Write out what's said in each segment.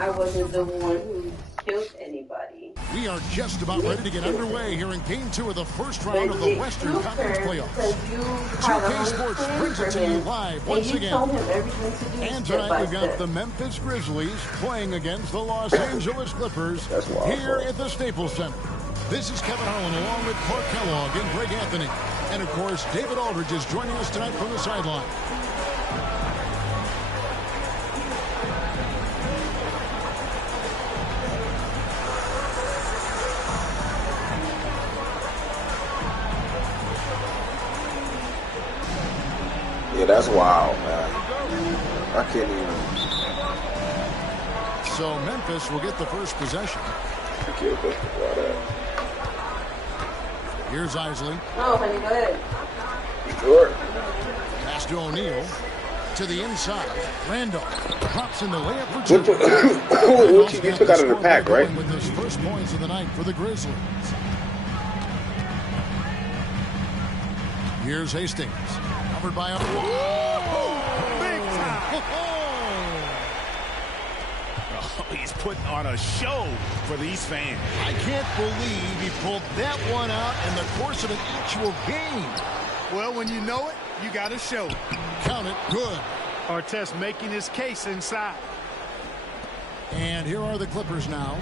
I wasn't the one who killed anybody. We are just about ready to get underway here in Game 2 of the first round of the Western Conference Playoffs. 2K Sports brings it to you live once again. And tonight we've got the Memphis Grizzlies playing against the Los Angeles Clippers here at the Staples Center. This is Kevin Harlan along with Clark Kellogg and Greg Anthony. And of course, David Aldridge is joining us tonight from the sideline. Yeah, that's wild, man. I can't even. So Memphis will get the first possession. Here's Isley. No, honey, go ahead. Sure. Pass to O'Neal. To the inside. Randolph drops in the layup for two. What you took out of the pack, right? With his first points of the night for the Grizzlies. Here's Hastings. Covered by a... Big time! Oh, he's putting on a show for these fans. I can't believe he pulled that one out in the course of an actual game. Well, when you know it, you got to show it. Count it. Good. Artest making his case inside. And here are the Clippers now.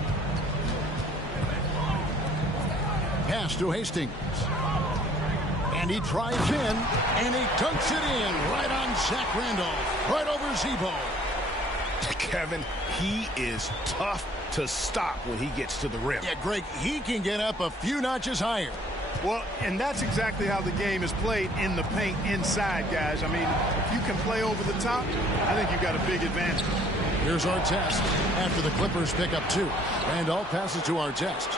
Pass to Hastings. And he drives in, and he dunks it in right on Zach Randolph, right over Zebo. Kevin, he is tough to stop when he gets to the rim. Yeah, Greg, he can get up a few notches higher. Well, and that's exactly how the game is played in the paint inside, guys. I mean, if you can play over the top, I think you've got a big advantage. Here's Artest after the Clippers pick up two. Randolph passes to Artest.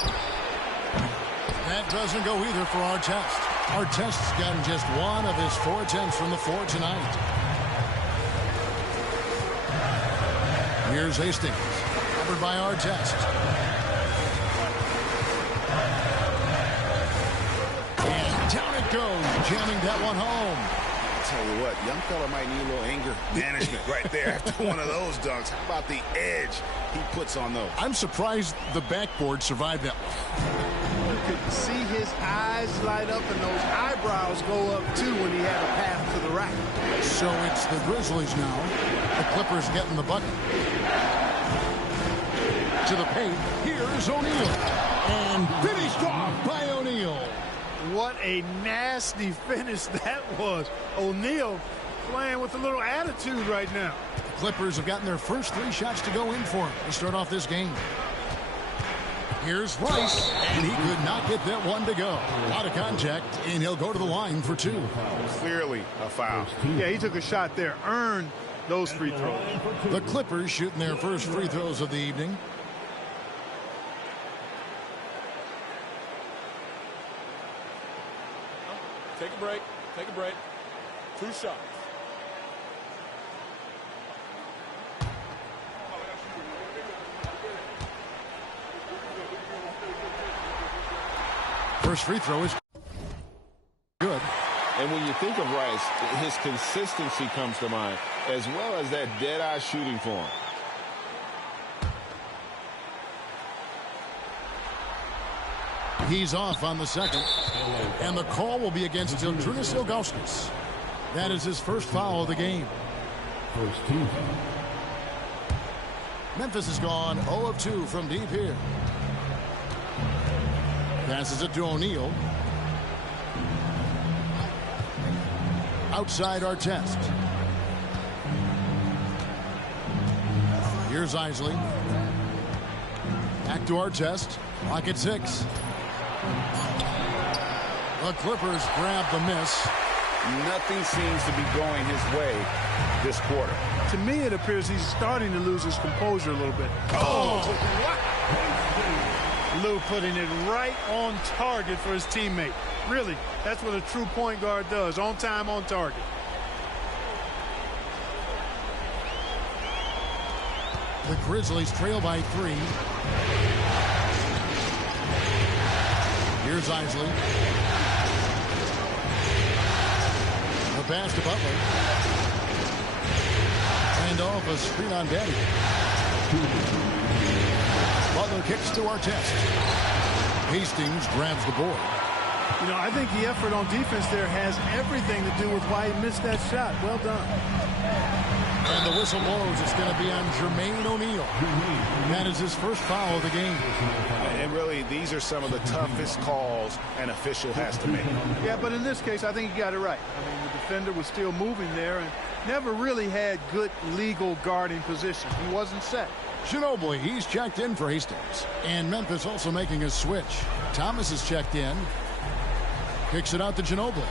That doesn't go either for Artest. Artest's gotten just one of his 4 attempts from the floor tonight. Here's Hastings, covered by Artest. And down it goes, jamming that one home. I'll tell you what, young fella might need a little anger management right there after one of those dunks. How about the edge he puts on those? I'm surprised the backboard survived that one. You could see his eyes light up and those eyebrows go up too when he had a path to the rack. So it's the Grizzlies now. The Clippers getting the bucket. To the paint. Here's O'Neal. And finished off by O'Neal. What a nasty finish that was. O'Neal playing with a little attitude right now. The Clippers have gotten their first 3 shots to go in for him to start off this game. Here's Rice, and he could not get that one to go. Out of contact, and he'll go to the line for 2. Clearly a foul. Yeah, he took a shot there, earned those free throws. The Clippers shooting their first free throws of the evening. Take a break. Take a break. 2 shots. First free throw is good. And when you think of Rice, his consistency comes to mind, as well as that dead-eye shooting form. He's off on the second. And the call will be against Zydrunas Ilgauskas. That is his first foul of the game. First team. Memphis has gone 0 of 2 from deep here. Passes it to O'Neal. Outside Artest. Here's Isley. Back to Artest. Clock at 6. The Clippers grab the miss. Nothing seems to be going his way this quarter. To me, it appears he's starting to lose his composure a little bit. Oh! Lou putting it right on target for his teammate. Really, that's what a true point guard does. On time, on target. The Grizzlies trail by 3. Here's Isley. The pass to Butler. And off a screen on Daddy. Butler kicks to Artest. Hastings grabs the board. You know, I think the effort on defense there has everything to do with why he missed that shot. Well done. And the whistle blows. It's going to be on Jermaine O'Neal. That is his first foul of the game. And really, these are some of the toughest calls an official has to make. Yeah, but in this case, I think he got it right. I mean, the defender was still moving there and never really had good legal guarding position. He wasn't set. Ginobili, he's checked in for Hastings. And Memphis also making a switch. Thomas is checked in. Kicks it out to Ginobili.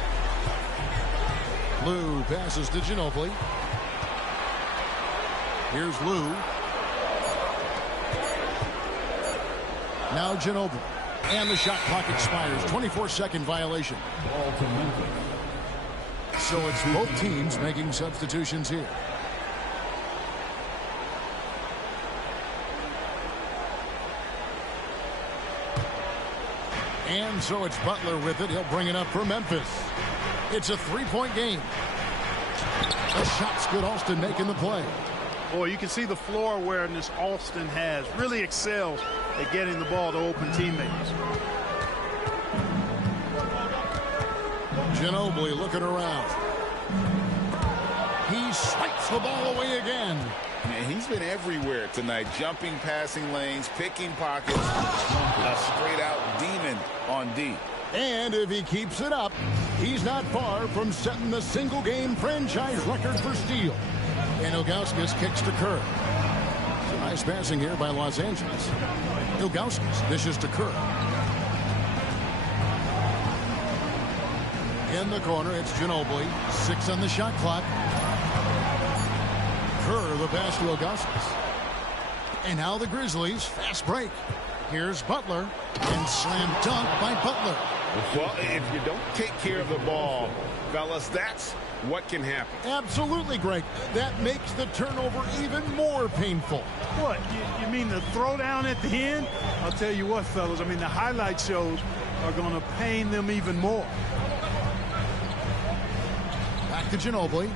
Lou passes to Ginobili. Here's Lou. Now Ginobili. And the shot clock expires. 24-second violation. So it's both teams making substitutions here. And so it's Butler with it. He'll bring it up for Memphis. It's a three-point game. A shot's good. Alston making the play. Boy, you can see the floor awareness Alston has. Really excels at getting the ball to open teammates. Ginobili looking around. He swipes the ball away again. Man, he's been everywhere tonight. Jumping, passing lanes, picking pockets. A straight-out demon on D. And if he keeps it up, he's not far from setting the single-game franchise record for steal. And Ilgauskas kicks to Kerr. So nice passing here by Los Angeles. Ilgauskas dishes to Kerr. In the corner, it's Ginobili. 6 on the shot clock. Kerr, the pass to Ilgauskas. And now the Grizzlies, fast break. Here's Butler, and slam dunk by Butler. Well, if you don't take care of the ball, fellas, that's what can happen. Absolutely, Greg. That makes the turnover even more painful. What, you mean the throwdown at the end? I'll tell you what, fellas, I mean, the highlight shows are going to pain them even more. Back to Ginobili.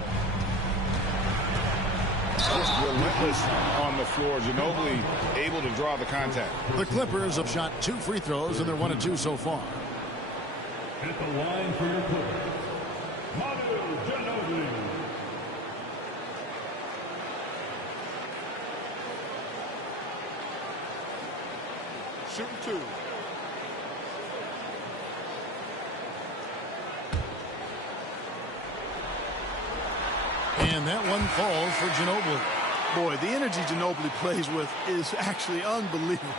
Just relentless on the floor. Ginobili able to draw the contact. The Clippers have shot 2 free throws, and they're 1 of 2 so far. At the line for your Clippers, Ginobili. Shooting 2. And that one falls for Ginobili. Boy, the energy Ginobili plays with is actually unbelievable.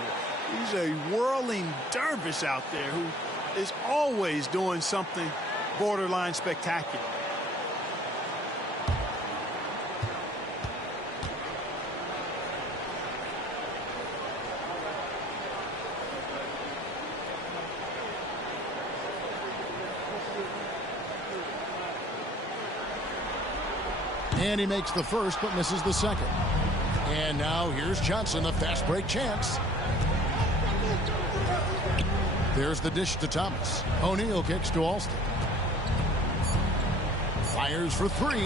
He's a whirling dervish out there who is always doing something borderline spectacular. And he makes the first, but misses the second. And now here's Johnson, the fast break chance. There's the dish to Thomas. O'Neal kicks to Alston. Fires for 3.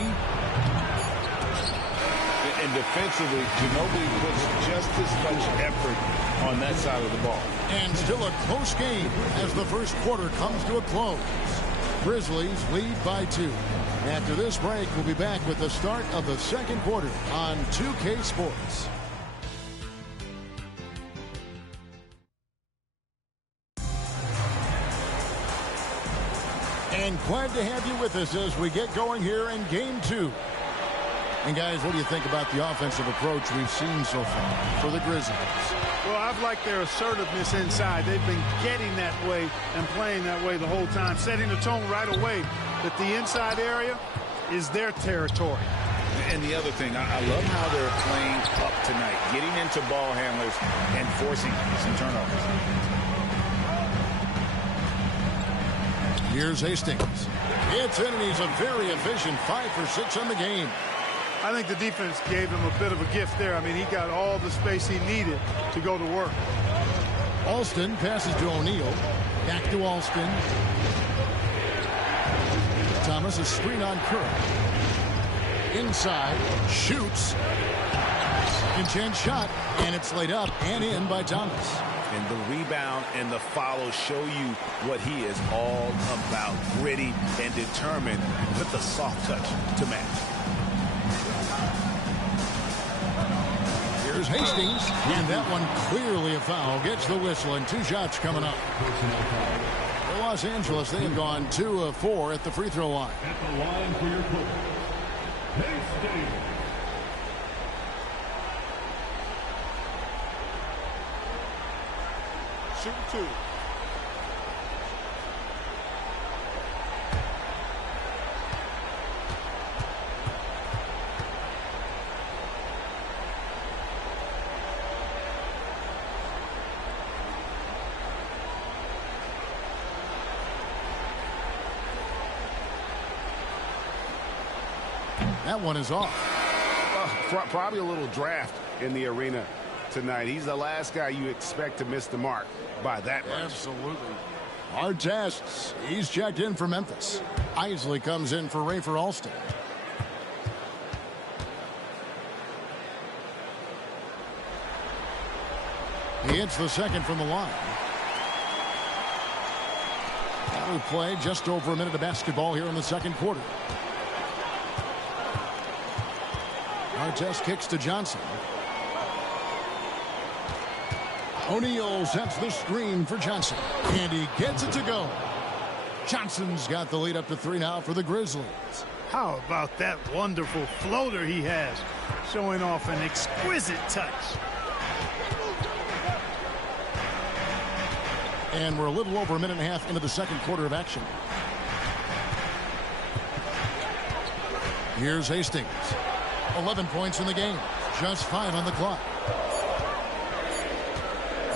And defensively, Ginobili puts just as much effort on that side of the ball. And still a close game as the first quarter comes to a close. Grizzlies lead by 2. After this break, we'll be back with the start of the second quarter on 2K Sports. And glad to have you with us as we get going here in Game 2. And guys, what do you think about the offensive approach we've seen so far for the Grizzlies? Well, I've liked their assertiveness inside. They've been getting that way and playing that way the whole time, setting the tone right away that the inside area is their territory. And the other thing, I love how they're playing up tonight, getting into ball handlers and forcing some turnovers. Here's Hastings. It's in, and he's a very efficient 5 for 6 on the game. I think the defense gave him a bit of a gift there. I mean, he got all the space he needed to go to work. Alston passes to O'Neal. Back to Alston. Thomas, a screen on Kerr. Inside, shoots. Second chance shot, and it's laid up and in by Thomas. And the rebound and the follow show you what he is all about. Gritty and determined with the soft touch to match. Here's Hastings, and that one clearly a foul. Gets the whistle, and 2 shots coming up. For Los Angeles, they have gone 2 of 4 at the free throw line. At the line for your Clippers, Hastings. Shooting 2. That one is off. Probably a little draft in the arena tonight. He's the last guy you expect to miss the mark by that much. Absolutely. Hard tests. He's checked in for Memphis. Isley comes in for Rafer Alston. He hits the second from the line. Now we play just over a minute of basketball here in the second quarter. Artest kicks to Johnson. O'Neal sets the screen for Johnson, and he gets it to go. Johnson's got the lead up to 3 now for the Grizzlies. How about that wonderful floater he has, showing off an exquisite touch. And we're a little over a minute and a half into the second quarter of action. Here's Hastings. 11 points in the game, just 5 on the clock.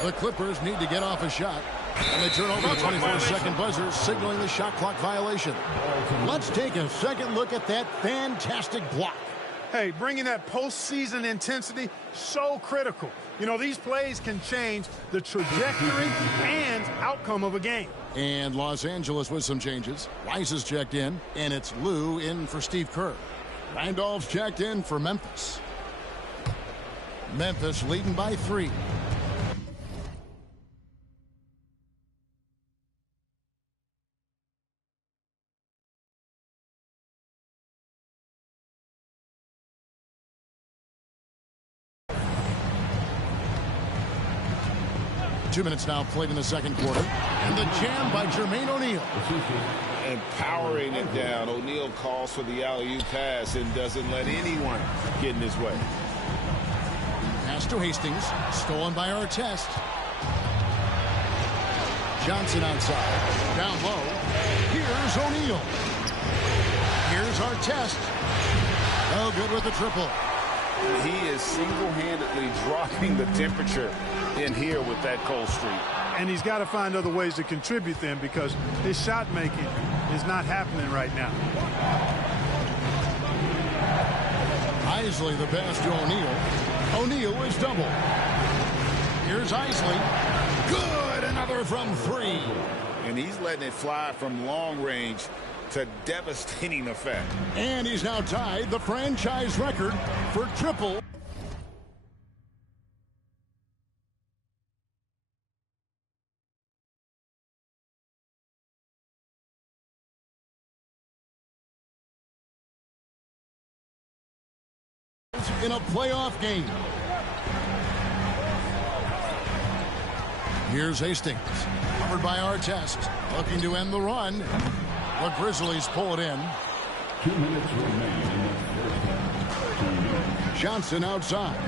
The Clippers need to get off a shot, and they turn over the 24-second buzzer, signaling the shot clock violation. Let's take a second look at that fantastic block. Hey, bringing that postseason intensity, so critical. You know, these plays can change the trajectory and outcome of a game. And Los Angeles with some changes. Rice is checked in, and it's Lou in for Steve Kerr. Randolph's checked in for Memphis. Memphis leading by 3. Two minutes now played in the second quarter. And the jam by Jermaine O'Neal. And powering it down. O'Neal calls for the alley-oop pass and doesn't let anyone get in his way. Pass to Hastings. Stolen by Artest. Johnson outside. Down low. Here's O'Neal. Here's Artest. Oh, good with the triple. He is single-handedly dropping the temperature in here with that cold streak. And he's got to find other ways to contribute then, because his shot making is not happening right now. Isley the pass to O'Neal. O'Neal is double. Here's Isley. Good, another from 3. And he's letting it fly from long range to devastating effect. And he's now tied the franchise record for triple. In a playoff game. Here's Hastings. Covered by Artest. Looking to end the run. The Grizzlies pull it in. 2 minutes remain in the first half. Johnson outside.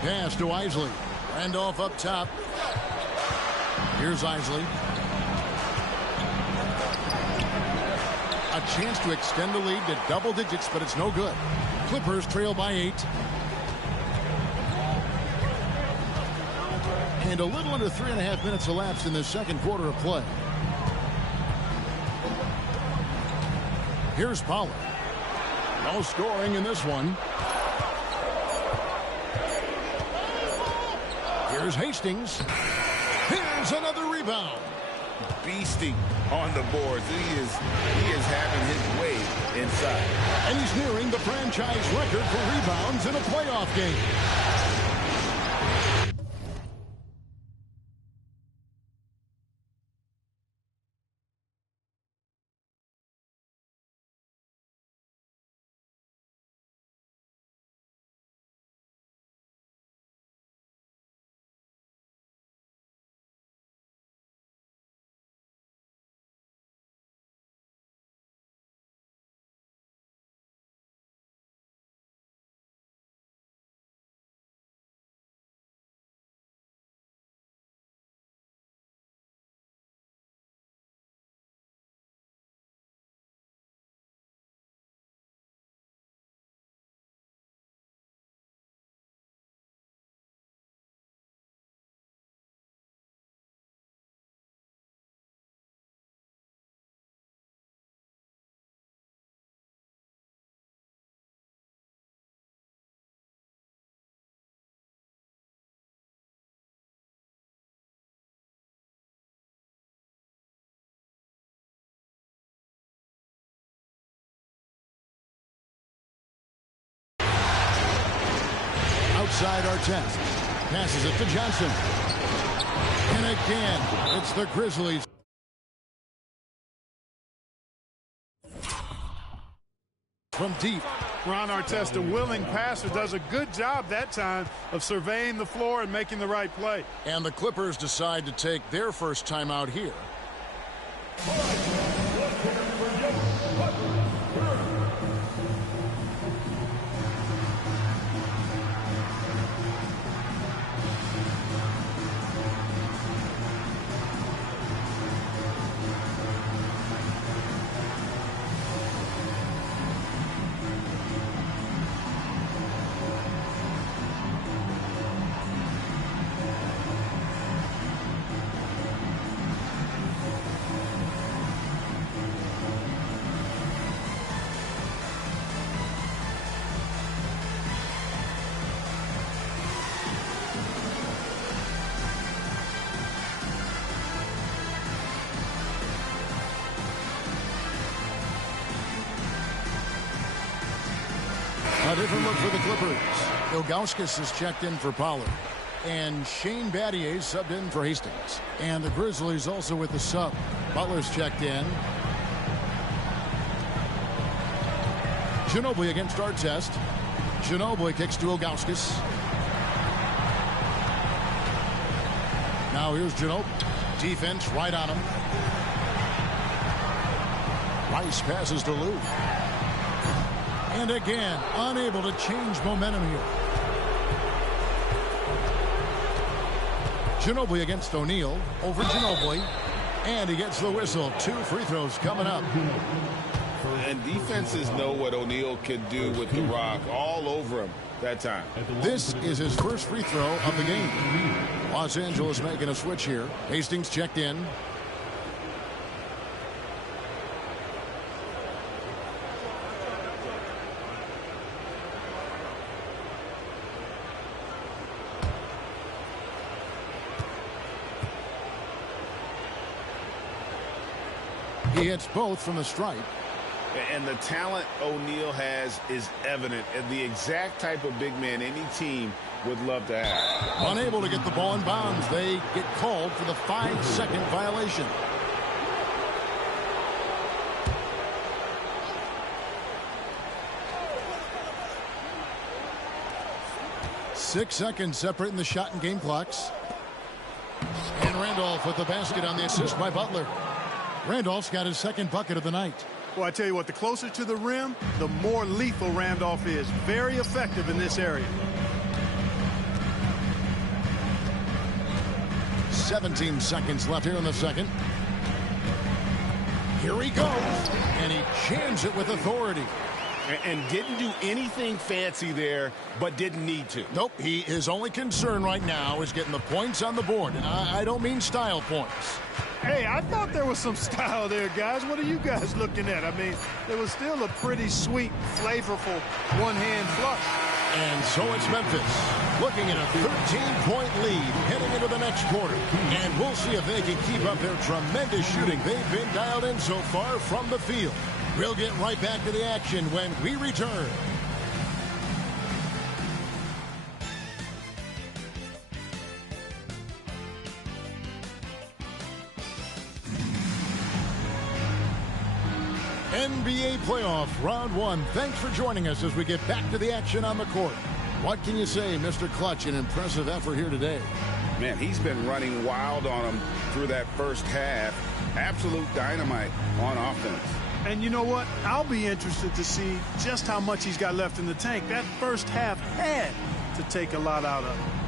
Pass to Isley. Randolph up top. Here's Isley. A chance to extend the lead to double digits, but it's no good. Clippers trail by 8. And a little under 3.5 minutes elapsed in the second quarter of play. Here's Pollard. No scoring in this one. Here's Hastings. Here's another rebound. beasting on the boards. He is having his way inside. And he's nearing the franchise record for rebounds in a playoff game. Outside Artest. Passes it to Johnson. And again, it's the Grizzlies. From deep. Ron Artest, a willing passer, does a good job that time of surveying the floor and making the right play. And the Clippers decide to take their first time out here. A different look for the Clippers. Ilgauskas is checked in for Pollard. And Shane Battier subbed in for Hastings. And the Grizzlies also with the sub. Butler's checked in. Ginobili against Artest. Ginobili kicks to Ilgauskas. Now here's Ginobili. Defense right on him. Rice passes to Lou. And again, unable to change momentum here. Ginobili against O'Neal. Over Ginobili. And he gets the whistle. 2 free throws coming up. And defenses know what O'Neal can do with the rock all over him that time. This is his first free throw of the game. Los Angeles making a switch here. Hastings checked in. He hits both from the stripe. And the talent O'Neal has is evident, and the exact type of big man any team would love to have. Unable to get the ball in bounds. They get called for the 5-second violation. Six seconds separating the shot and game clocks. And Randolph with the basket on the assist by Butler. Randolph's got his second bucket of the night. Well, I tell you what, the closer to the rim, the more lethal Randolph is. Very effective in this area. 17 seconds left here in the second. Here he goes. And he jams it with authority. And didn't do anything fancy there, but didn't need to. Nope, his only concern right now is getting the points on the board. And I don't mean style points. Hey, I thought there was some style there, guys. What are you guys looking at? I mean, it was still a pretty sweet, flavorful one-hand flush. And so it's Memphis looking at a 13-point lead heading into the next quarter. And we'll see if they can keep up their tremendous shooting they've been dialed in so far from the field. We'll get right back to the action when we return. NBA playoff round one. Thanks for joining us as we get back to the action on the court. What can you say, Mr. Clutch? An impressive effort here today. Man, he's been running wild on him through that first half. Absolute dynamite on offense. And you know what? I'll be interested to see just how much he's got left in the tank. That first half had to take a lot out of him.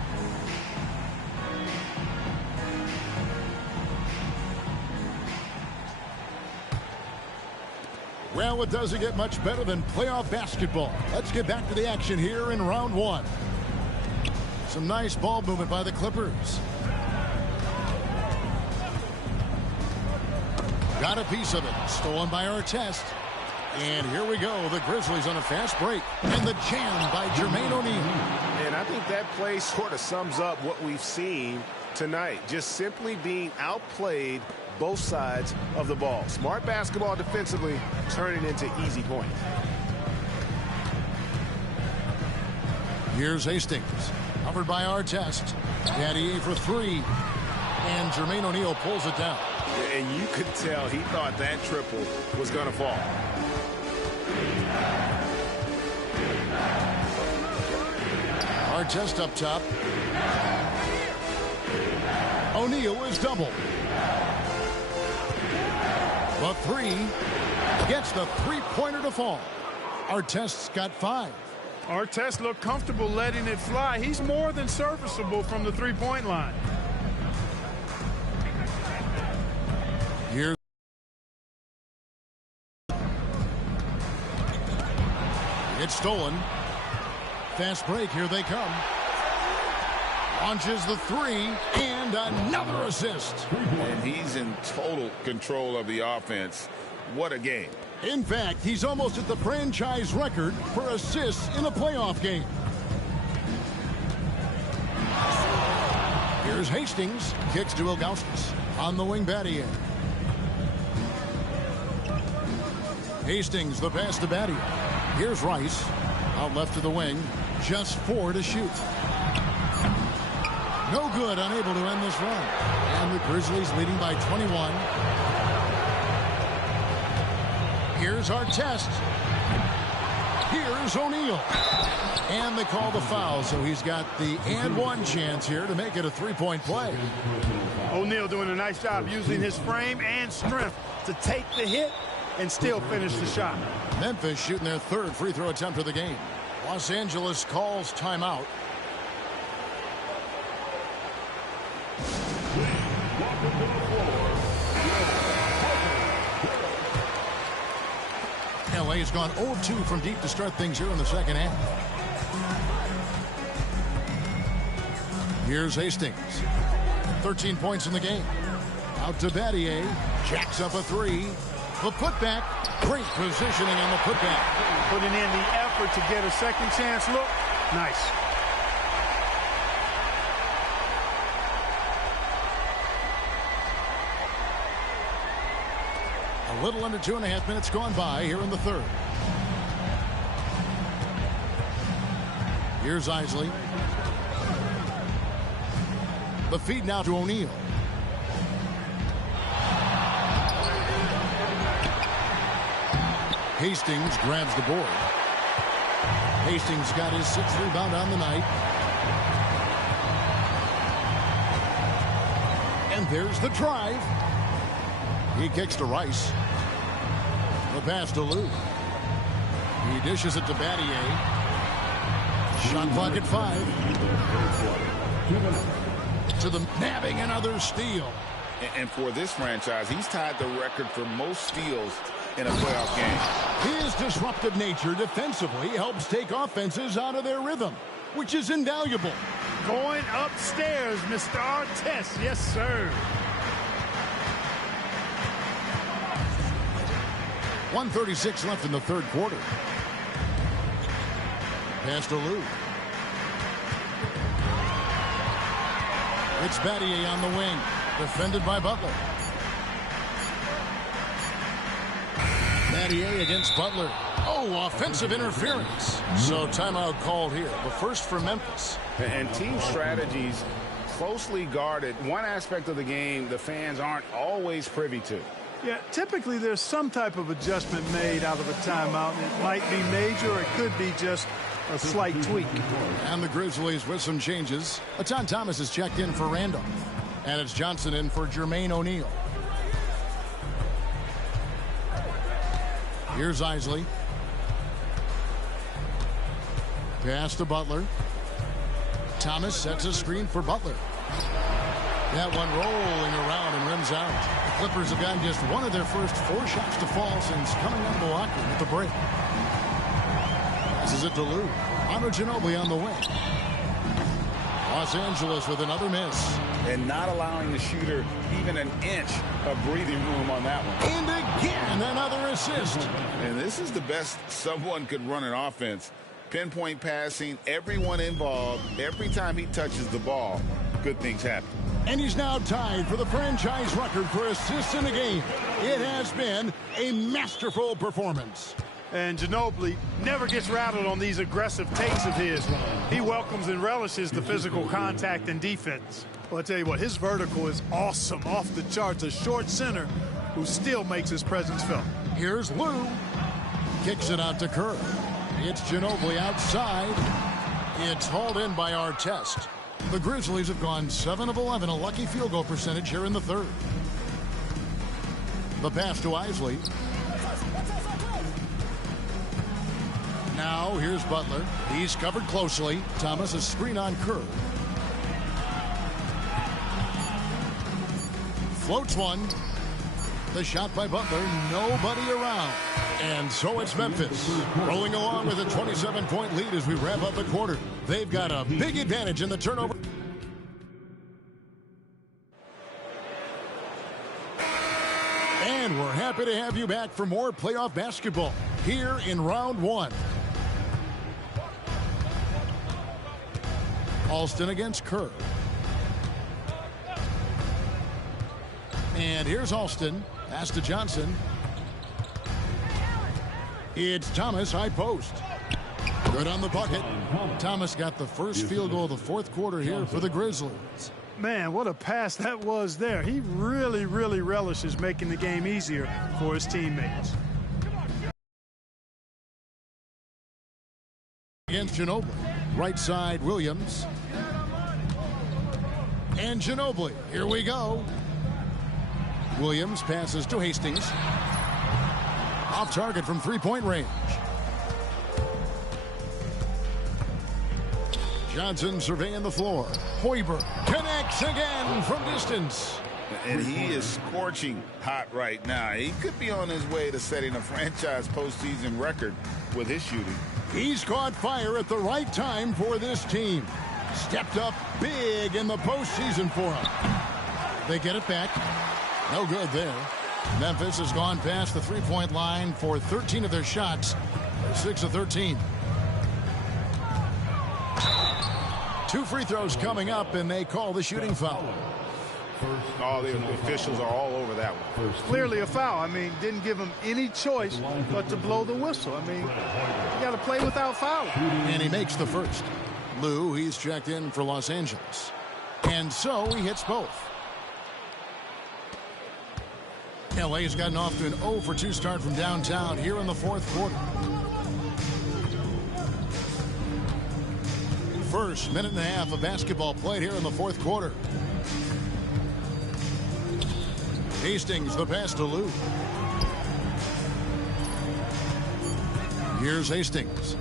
Well, it doesn't get much better than playoff basketball. Let's get back to the action here in round one. Some nice ball movement by the Clippers. Got a piece of it. Stolen by Artest. And here we go. The Grizzlies on a fast break. And the jam by Jermaine O'Neal. And I think that play sort of sums up what we've seen tonight. Just simply being outplayed both sides of the ball. Smart basketball defensively, turning into easy points. Here's Hastings. Covered by Artest. Daddy for three. And Jermaine O'Neal pulls it down. And you could tell he thought that triple was going to fall. Artest up top. O'Neal is doubled. The three gets the three-pointer to fall. Artest's got 5. Artest looked comfortable letting it fly. He's more than serviceable from the three-point line. Here's it's stolen. Fast break. Here they come. Launches the three and another assist. And he's in total control of the offense. What a game. In fact, he's almost at the franchise record for assists in a playoff game. Here's Hastings. Kicks to Ilgauskas. On the wing, Battier. Hastings, the pass to Battier. Here's Rice. Out left to the wing. Just 4 to shoot. No good, unable to end this run. And the Grizzlies leading by 21. Here's Artest. Here's O'Neal. And they call the foul, so he's got the and one chance here to make it a three-point play. O'Neal doing a nice job using his frame and strength to take the hit and still finish the shot. Memphis shooting their 3rd free throw attempt of the game. Los Angeles calls timeout. LA has gone 0-2 from deep to start things here in the second half. Here's Hastings. 13 points in the game. Out to Battier. Jacks up a 3. The putback. Great positioning on the putback. Putting in the effort to get a second chance look. Nice. A little under 2.5 minutes gone by here in the third. Here's Isley. The feed now to O'Neal. Hastings grabs the board. Hastings got his 6th rebound on the night. And there's the drive. He kicks to Rice. The pass to Lou. He dishes it to Battier. Shot clock at 5. To the nabbing another steal. And for this franchise, he's tied the record for most steals in a playoff game. His disruptive nature defensively helps take offenses out of their rhythm, which is invaluable. Going upstairs, Mr. Artest. Yes, sir. 1:36 left in the third quarter. Pass to Lou. It's Battier on the wing. Defended by Butler. Battier against Butler. Oh, offensive interference. So timeout called here. The first for Memphis. And team strategies closely guarded. One aspect of the game the fans aren't always privy to. Yeah, typically there's some type of adjustment made out of a timeout. It might be major, or it could be just a slight tweak. And the Grizzlies with some changes. Atan Thomas is checked in for Randolph. And it's Johnson in for Jermaine O'Neal. Here's Isley. Pass to Butler. Thomas sets a screen for Butler. That one rolling around and rims out. The Clippers have gotten just one of their first 4 shots to fall since coming out of the locker room at the break. Passes it to Lou. Manu Ginobili on the wing. Los Angeles with another miss. And not allowing the shooter even an inch of breathing room on that one. And again, another assist. And this is the best someone could run an offense. Pinpoint passing, everyone involved. Every time he touches the ball, good things happen. And he's now tied for the franchise record for assists in a game. It has been a masterful performance. And Ginobili never gets rattled on these aggressive takes of his. He welcomes and relishes the physical contact and defense. Well, I tell you what, his vertical is awesome, off the charts. A short center who still makes his presence felt. Here's Lou. Kicks it out to Kerr. It's Ginobili outside. It's hauled in by Artest. The Grizzlies have gone 7 of 11, a lucky field goal percentage here in the third. The pass to Isley. Now here's Butler. He's covered closely. Thomas a screen on Kerr. Floats one. The shot by Butler. Nobody around. And so it's Memphis rolling along with a 27-point lead as we wrap up the quarter. They've got a big advantage in the turnover. And we're happy to have you back for more playoff basketball here in round 1. Alston against Kerr. And here's Alston. Pass to Johnson. It's Thomas, high post. Good on the bucket. Thomas got the first field goal of the fourth quarter here for the Grizzlies. Man, what a pass that was there. He really, really relishes making the game easier for his teammates. Against Ginobili. Right side, Williams. And Ginobili. Here we go. Williams passes to Hastings. Off target from three-point range. Johnson surveying the floor. Hoiberg connects again from distance. And he is scorching hot right now. He could be on his way to setting a franchise postseason record with his shooting. He's caught fire at the right time for this team. Stepped up big in the postseason for him. They get it back. No good there. Memphis has gone past the three-point line for 13 of their shots. They're 6 of 13. 2 free throws coming up, and they call the shooting foul. Oh, the officials are all over that one. Clearly a foul. I mean, didn't give him any choice but to blow the whistle. I mean, you got to play without fouling. And he makes the first. Lou, he's checked in for Los Angeles. And so he hits both. LA has gotten off to an 0 for 2 start from downtown here in the fourth quarter. First minute and a half of basketball played here in the fourth quarter. Hastings the pass to Lou. Here's Hastings.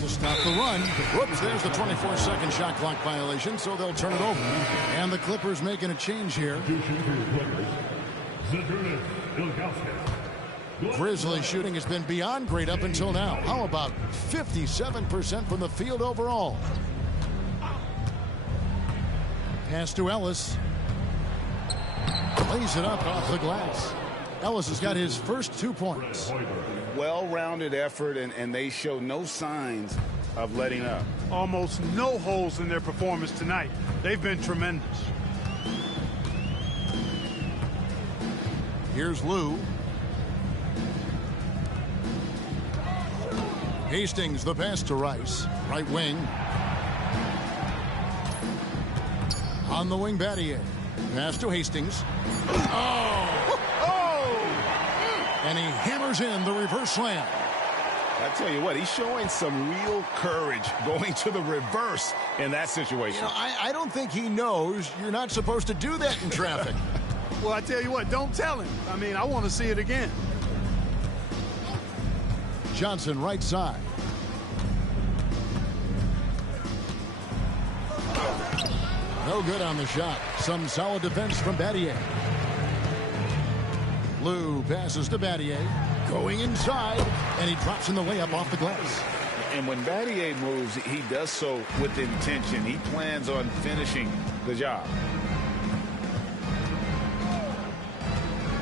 To stop the run. Whoops, there's the 24-second shot clock violation, so they'll turn it over. And the Clippers making a change here. Grizzlies shooting has been beyond great up until now. How about 57% from the field overall? Pass to Ellis. Lays it up off the glass. Ellis has got his first 2 points. Well-rounded effort, and they show no signs of letting up. Almost no holes in their performance tonight. They've been tremendous. Here's Lou. Hastings, the pass to Rice. Right wing. On the wing, Battier. Pass to Hastings. Oh! And he hammers in the reverse slam. I tell you what, he's showing some real courage going to the reverse in that situation. You know, I don't think he knows you're not supposed to do that in traffic. Well, I tell you what, don't tell him. I mean, I want to see it again. Johnson, right side. No good on the shot. Some solid defense from Battier. Lou passes to Battier. Going inside, and he drops in the layup off the glass. And when Battier moves, he does so with intention. He plans on finishing the job.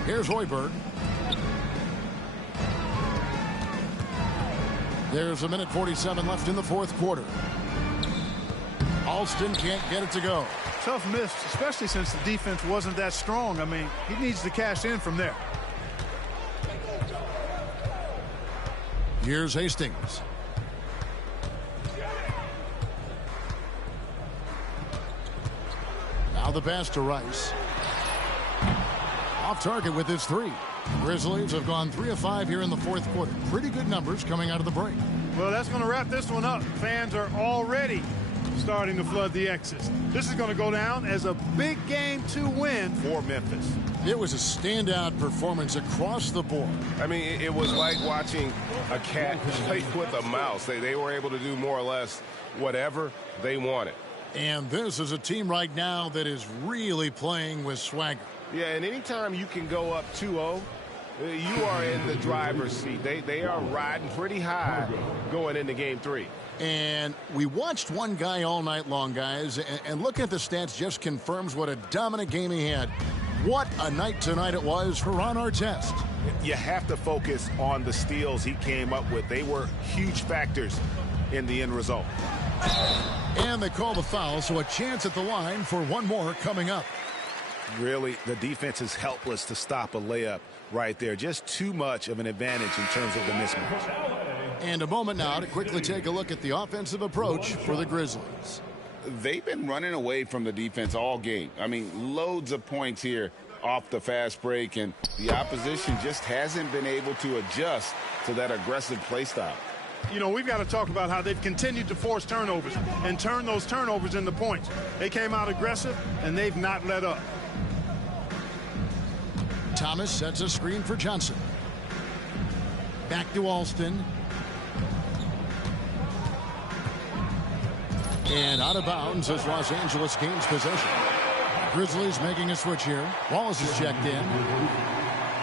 Here's Hoiberg. There's 1:47 left in the fourth quarter. Alston can't get it to go. Tough miss, especially since the defense wasn't that strong. I mean, he needs to cash in from there. Here's Hastings. Now the pass to Rice. Off target with his three. Grizzlies have gone 3 of 5 here in the fourth quarter. Pretty good numbers coming out of the break. Well, that's going to wrap this one up. Fans are already starting to flood the X's. This is going to go down as a big game to win for Memphis. It was a standout performance across the board. I mean, it was like watching a cat play with a mouse. They were able to do more or less whatever they wanted. And this is a team right now that is really playing with swagger. Yeah, and anytime you can go up 2-0, you are in the driver's seat. They are riding pretty high going into game 3. And we watched one guy all night long, guys, and looking at the stats just confirms what a dominant game he had. What a night tonight it was for Ron Artest. You have to focus on the steals he came up with. They were huge factors in the end result. And they call the foul, so a chance at the line for one more coming up. Really, the defense is helpless to stop a layup right there. Just too much of an advantage in terms of the mismatch. And a moment now to quickly take a look at the offensive approach for the Grizzlies. They've been running away from the defense all game. I mean, loads of points here off the fast break, and the opposition just hasn't been able to adjust to that aggressive play style. You know, we've got to talk about how they've continued to force turnovers and turn those turnovers into points. They came out aggressive, and they've not let up. Thomas sets a screen for Johnson. Back to Alston. And out of bounds as Los Angeles gains possession. Grizzlies making a switch here. Wallace is checked in.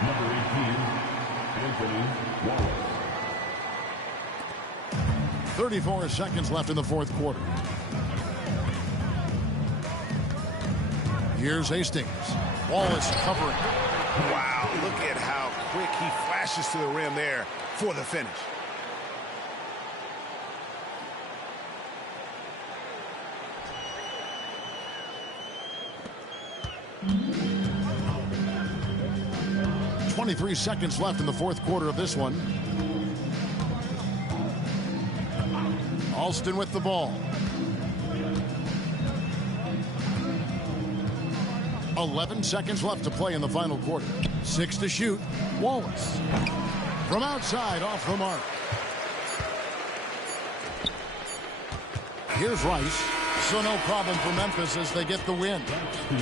Number 18, Anthony Wallace. 34 seconds left in the fourth quarter. Here's Hastings. Wallace covering. Wow, look at how quick he flashes to the rim there for the finish. .23 seconds left in the fourth quarter of this one. Alston with the ball. 11 seconds left to play in the final quarter. 6 to shoot. Wallace. From outside, off the mark. Here's Rice. So no problem for Memphis as they get the win.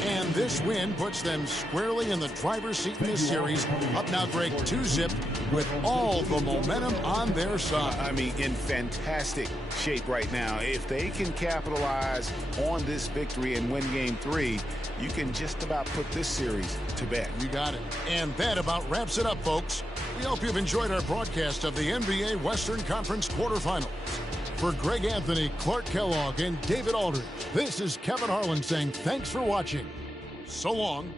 And this win puts them squarely in the driver's seat in this series. Up now, Greg, 2-zip with all the momentum on their side. I mean, in fantastic shape right now. If they can capitalize on this victory and win game 3, you can just about put this series to bed. You got it. And that about wraps it up, folks. We hope you've enjoyed our broadcast of the NBA Western Conference quarterfinals. For Greg Anthony, Clark Kellogg, and David Aldridge, this is Kevin Harlan saying thanks for watching. So long.